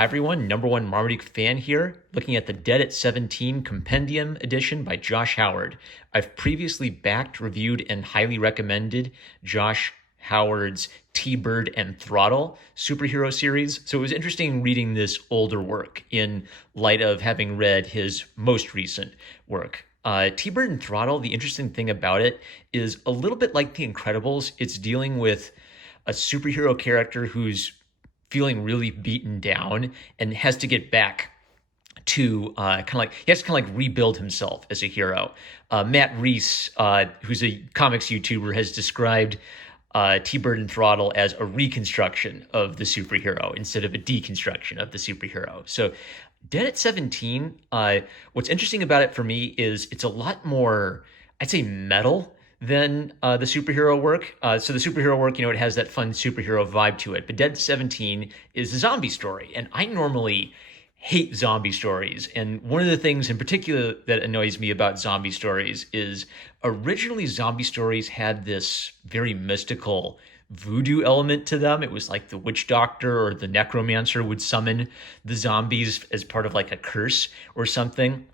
Hi everyone, number one Marmaduke fan here, looking at the Dead at 17 Compendium Edition by Josh Howard. I've previously backed, reviewed, and highly recommended Josh Howard's T-Bird and Throttle superhero series, so it was interesting reading this older work in light of having read his most recent work. T-Bird and Throttle, the interesting thing about it is a little bit like The Incredibles. It's dealing with a superhero character who's feeling really beaten down and has to get back to he has to kind of like rebuild himself as a hero. Matt Reese, who's a comics YouTuber, has described T-Bird and Throttle as a reconstruction of the superhero instead of a deconstruction of the superhero. So Dead at 17, what's interesting about it for me is it's a lot more, I'd say, metal than the superhero work. So the superhero work, it has that fun superhero vibe to it. But Dead 17 is a zombie story. And I normally hate zombie stories. And one of the things in particular that annoys me about zombie stories is originally zombie stories had this very mystical voodoo element to them. It was like the witch doctor or the necromancer would summon the zombies as part of like a curse or something.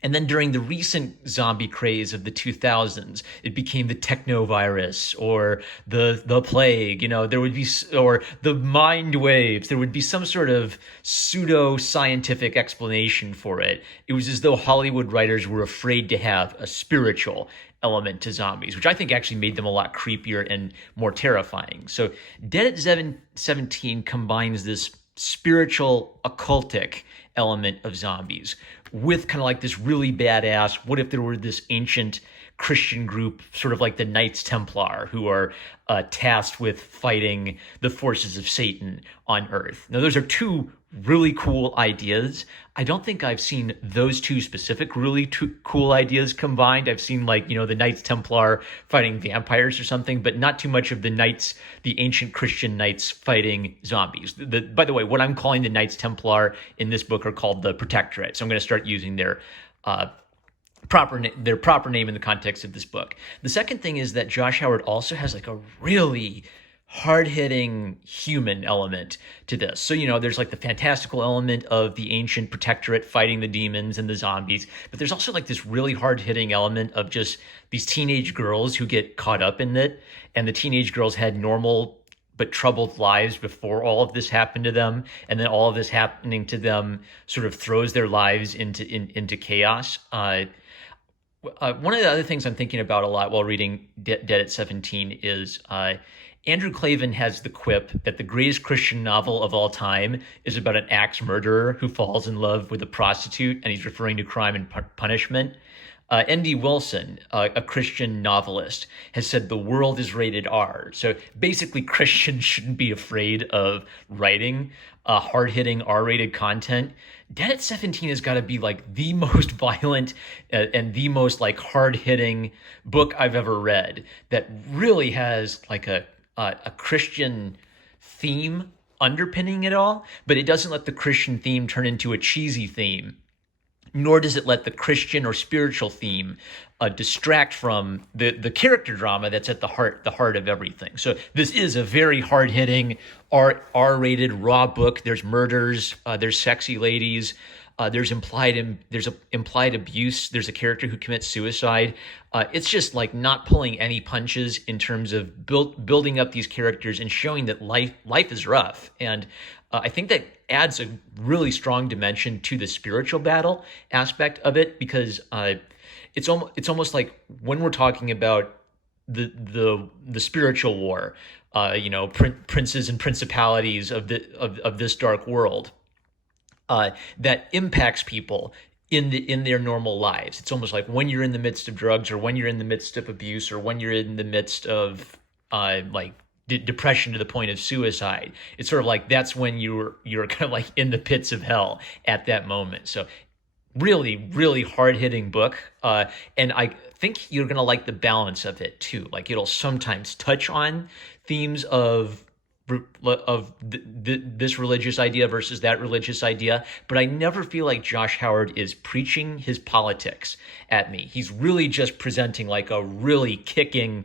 And then during the recent zombie craze of the 2000s, it became the technovirus or the plague. There would be, or the mind waves. There would be some sort of pseudo-scientific explanation for it. It was as though Hollywood writers were afraid to have a spiritual element to zombies, which I think actually made them a lot creepier and more terrifying. So Dead at 17 combines this spiritual, occultic element of zombies with kind of like this really badass, what if there were this ancient Christian group, sort of like the Knights Templar, who are tasked with fighting the forces of Satan on Earth. Now, those are two really cool ideas. I don't think I've seen those two specific cool ideas combined. I've seen the Knights Templar fighting vampires or something, but not too much of the knights, the ancient Christian knights fighting zombies. By the way, what I'm calling the Knights Templar in this book are called the Protectorate. So I'm going to start using their proper name in the context of this book. The second thing is that Josh Howard also has like a really hard-hitting human element to this. So, there's like the fantastical element of the ancient protectorate fighting the demons and the zombies, but there's also like this really hard-hitting element of just these teenage girls who get caught up in it, and the teenage girls had normal but troubled lives before all of this happened to them, and then all of this happening to them sort of throws their lives into chaos. One of the other things I'm thinking about a lot while reading Dead at 17 is Andrew Klavan has the quip that the greatest Christian novel of all time is about an axe murderer who falls in love with a prostitute, and he's referring to Crime and Punishment. N.D. Wilson, a Christian novelist, has said the world is rated R. So basically, Christians shouldn't be afraid of writing hard-hitting R-rated content. Dead at 17 has got to be like the most violent and the most like hard-hitting book I've ever read that really has like a Christian theme underpinning it all, but it doesn't let the Christian theme turn into a cheesy theme, nor does it let the Christian or spiritual theme distract from the character drama that's at the heart of everything. So this is a very hard-hitting R-rated raw book. There's murders, there's sexy ladies, there's implied abuse. There's a character who commits suicide. It's just like not pulling any punches in terms of building up these characters and showing that life is rough. And I think that adds a really strong dimension to the spiritual battle aspect of it, because it's almost like when we're talking about the spiritual war, princes and principalities of this dark world. That impacts people in their normal lives. It's almost like when you're in the midst of drugs, or when you're in the midst of abuse, or when you're in the midst of depression to the point of suicide. It's sort of like that's when you're kind of like in the pits of hell at that moment. So really, really hard-hitting book. And I think you're going to like the balance of it too. Like it'll sometimes touch on themes of this religious idea versus that religious idea, but I never feel like Josh Howard is preaching his politics at me. He's really just presenting like a really kicking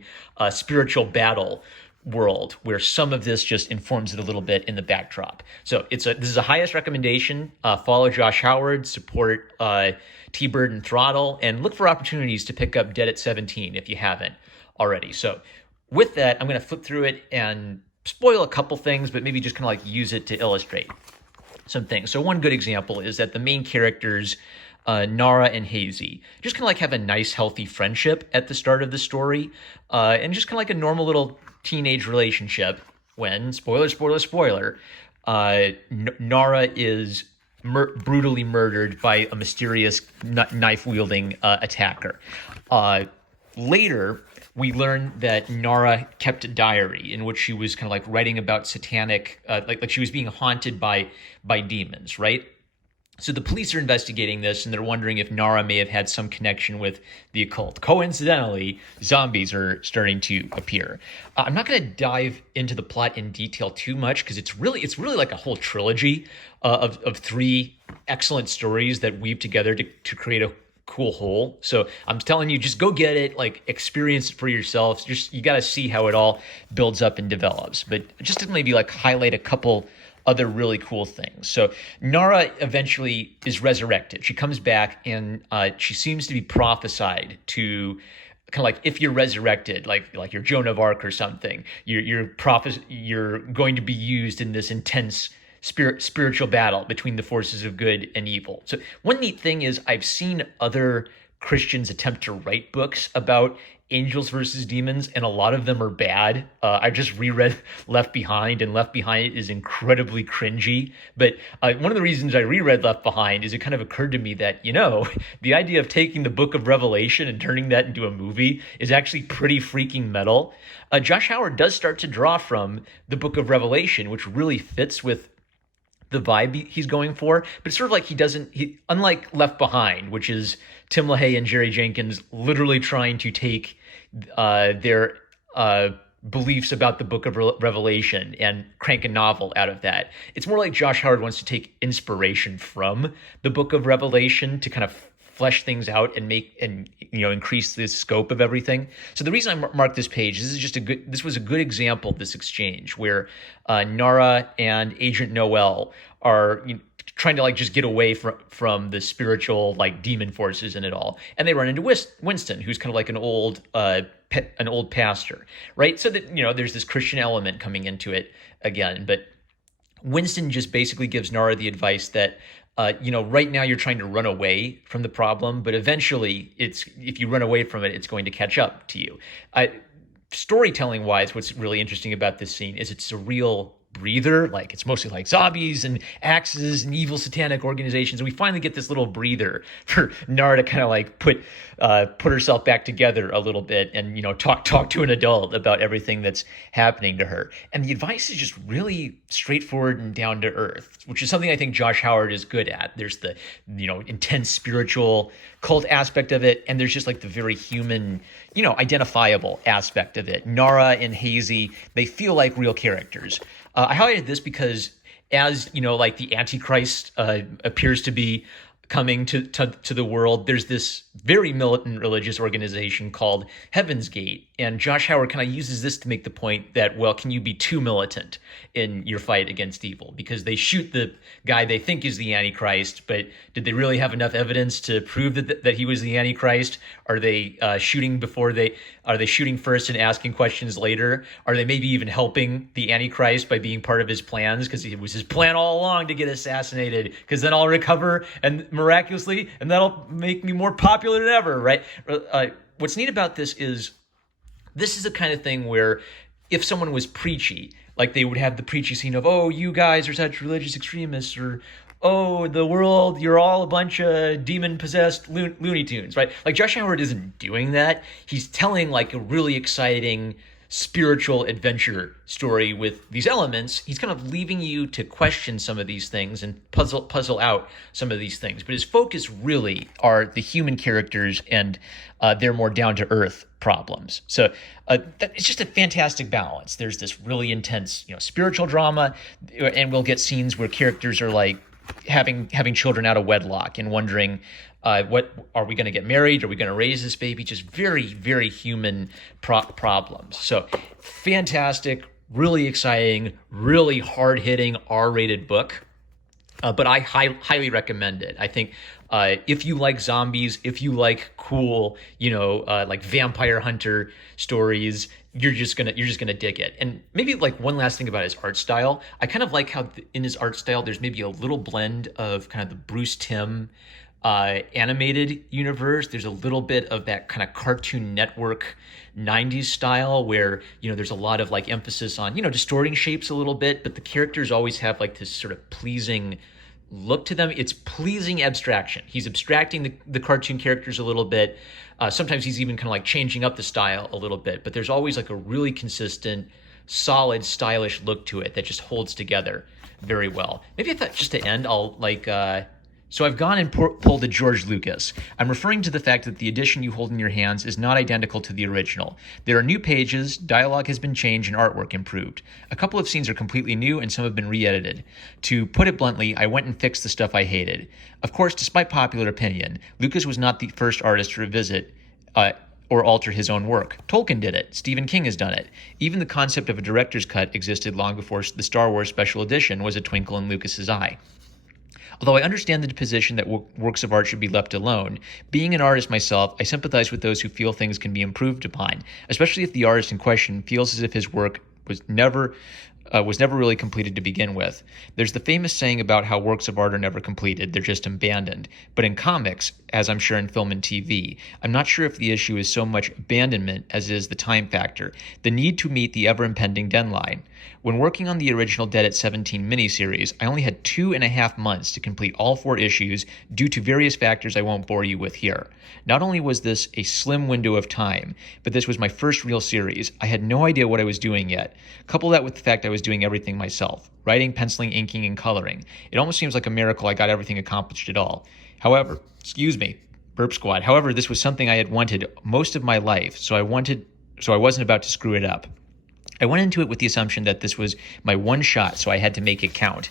spiritual battle world where some of this just informs it a little bit in the backdrop. So this is a highest recommendation. Follow Josh Howard, support T-Bird and Throttle, and look for opportunities to pick up Dead at 17 if you haven't already. So with that, I'm going to flip through it and spoil a couple things, but maybe just kind of like use it to illustrate some things. So one good example is that the main characters, Nara and Hazy, just kind of like have a nice, healthy friendship at the start of the story, and just kind of like a normal little teenage relationship when, spoiler, Nara is brutally murdered by a mysterious knife-wielding attacker. Later, we learn that Nara kept a diary in which she was kind of like writing about satanic, like she was being haunted by demons, right? So the police are investigating this, and they're wondering if Nara may have had some connection with the occult. Coincidentally, zombies are starting to appear. I'm not going to dive into the plot in detail too much because it's really like a whole trilogy of three excellent stories that weave together to create a cool whole. So I'm telling you, just go get it, like experience it for yourself. You got to see how it all builds up and develops. But just to maybe like highlight a couple other really cool things. So Nara eventually is resurrected. She comes back and she seems to be prophesied to kind of like, if you're resurrected, like you're Joan of Arc or something, you're going to be used in this intense spiritual battle between the forces of good and evil. So one neat thing is I've seen other Christians attempt to write books about angels versus demons, and a lot of them are bad. I just reread Left Behind, and Left Behind is incredibly cringy. But one of the reasons I reread Left Behind is it kind of occurred to me that, the idea of taking the book of Revelation and turning that into a movie is actually pretty freaking metal. Josh Howard does start to draw from the book of Revelation, which really fits with the vibe he's going for, but it's sort of like unlike Left Behind, which is Tim LaHaye and Jerry Jenkins literally trying to take their beliefs about the book of Revelation and crank a novel out of that. It's more like Josh Howard wants to take inspiration from the book of Revelation to kind of flesh things out and increase the scope of everything. So the reason I marked this page, this was a good example of this exchange where Nara and Agent Noel are trying to like just get away from the spiritual like demon forces in it all, and they run into Winston, who's kind of like an old pastor, right? So that there's this Christian element coming into it again, but Winston just basically gives Nara the advice that right now you're trying to run away from the problem, but eventually if you run away from it, it's going to catch up to you. Storytelling wise, what's really interesting about this scene is it's a real breather. Like it's mostly like zombies and axes and evil satanic organizations, and we finally get this little breather for Nara to kind of like put herself back together a little bit and talk to an adult about everything that's happening to her. And the advice is just really straightforward and down to earth, which is something I think Josh Howard is good at. There's the intense spiritual cult aspect of it, and there's just like the very human identifiable aspect of it. Nara and Hazy, they feel like real characters. I highlighted this because as like the Antichrist appears to be coming to the world, there's this very militant religious organization called Heaven's Gate, and Josh Howard kind of uses this to make the point that, well, can you be too militant in your fight against evil? Because they shoot the guy they think is the Antichrist, but did they really have enough evidence to prove that he was the Antichrist? Are they shooting first and asking questions later? Are they maybe even helping the Antichrist by being part of his plans? Because it was his plan all along to get assassinated, because then I'll recover and miraculously, and that'll make me more popular than ever, right? What's neat about this is the kind of thing where if someone was preachy, like they would have the preachy scene of, oh, you guys are such religious extremists, or oh, the world, you're all a bunch of demon-possessed Looney Tunes, right? Like Josh Howard isn't doing that. He's telling like a really exciting spiritual adventure story with these elements. He's kind of leaving you to question some of these things and puzzle out some of these things. But his focus really are the human characters and their more down-to-earth problems. So it's just a fantastic balance. There's this really intense, spiritual drama, and we'll get scenes where characters are like having children out of wedlock and wondering, what are we going to get married? Are we going to raise this baby? Just very, very human problems. So fantastic, really exciting, really hard-hitting R-rated book. But I highly recommend it. I think if you like zombies, if you like cool, like vampire hunter stories, you're just gonna dig it. And maybe like one last thing about his art style, I kind of like how in his art style there's maybe a little blend of kind of the Bruce Timm animated universe. There's a little bit of that kind of Cartoon Network 90s style where, there's a lot of like emphasis on, distorting shapes a little bit, but the characters always have like this sort of pleasing look to them. It's pleasing abstraction. He's abstracting the cartoon characters a little bit. Sometimes he's even kind of like changing up the style a little bit, but there's always like a really consistent, solid, stylish look to it that just holds together very well. Maybe I thought just to end, I'll like, so I've gone and pulled a George Lucas. I'm referring to the fact that the edition you hold in your hands is not identical to the original. There are new pages, dialogue has been changed, and artwork improved. A couple of scenes are completely new, and some have been re-edited. To put it bluntly, I went and fixed the stuff I hated. Of course, despite popular opinion, Lucas was not the first artist to revisit or alter his own work. Tolkien did it. Stephen King has done it. Even the concept of a director's cut existed long before the Star Wars Special Edition was a twinkle in Lucas's eye. Although I understand the position that works of art should be left alone, being an artist myself, I sympathize with those who feel things can be improved upon, especially if the artist in question feels as if his work was never really completed to begin with. There's the famous saying about how works of art are never completed, they're just abandoned. But in comics, as I'm sure in film and TV, I'm not sure if the issue is so much abandonment as is the time factor, the need to meet the ever-impending deadline. When working on the original Dead at 17 miniseries, I only had 2.5 months to complete all 4 issues due to various factors I won't bore you with here. Not only was this a slim window of time, but this was my first real series. I had no idea what I was doing yet. Couple that with the fact I was doing everything myself. Writing, penciling, inking, and coloring. It almost seems like a miracle I got everything accomplished at all. However, Burp Squad. However, this was something I had wanted most of my life, so I wasn't about to screw it up. I went into it with the assumption that this was my one shot, so I had to make it count.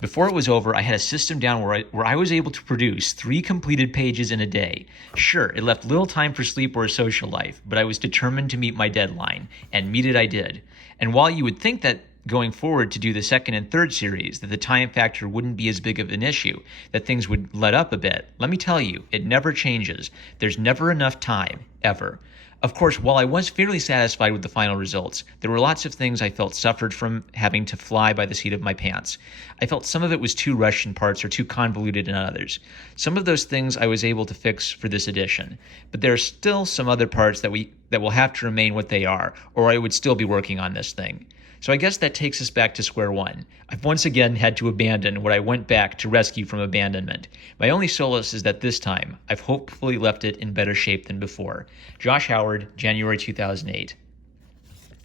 Before it was over, I had a system down where I was able to produce 3 completed pages in a day. Sure, it left little time for sleep or a social life, but I was determined to meet my deadline, and meet it I did. And while you would think that going forward to do the second and third series, that the time factor wouldn't be as big of an issue, that things would let up a bit, let me tell you, it never changes. There's never enough time, ever. Of course, while I was fairly satisfied with the final results, there were lots of things I felt suffered from having to fly by the seat of my pants. I felt some of it was too rushed in parts or too convoluted in others. Some of those things I was able to fix for this edition, but there are still some other parts that will have to remain what they are, or I would still be working on this thing. So I guess that takes us back to square one. I've once again had to abandon what I went back to rescue from abandonment. My only solace is that this time, I've hopefully left it in better shape than before. Josh Howard, January 2008.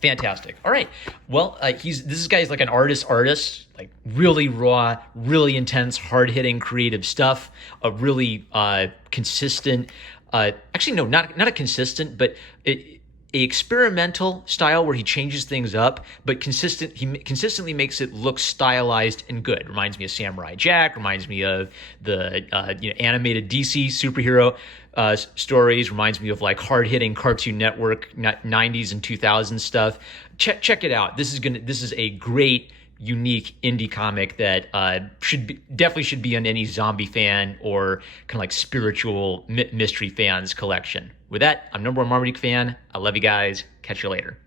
Fantastic. All right. Well, this guy's like an artist, like really raw, really intense, hard-hitting, creative stuff. A really consistent. Actually, no, not a consistent, but a experimental style where he changes things up, but he consistently makes it look stylized and good. Reminds me of Samurai Jack, reminds me of the animated DC superhero stories, reminds me of like hard-hitting Cartoon Network 90s and 2000s stuff. Check it out. This is a great, unique indie comic that definitely should be on any zombie fan or kind of like spiritual mystery fans collection. With that, I'm number one Marmaduke fan. I love you guys. Catch you later.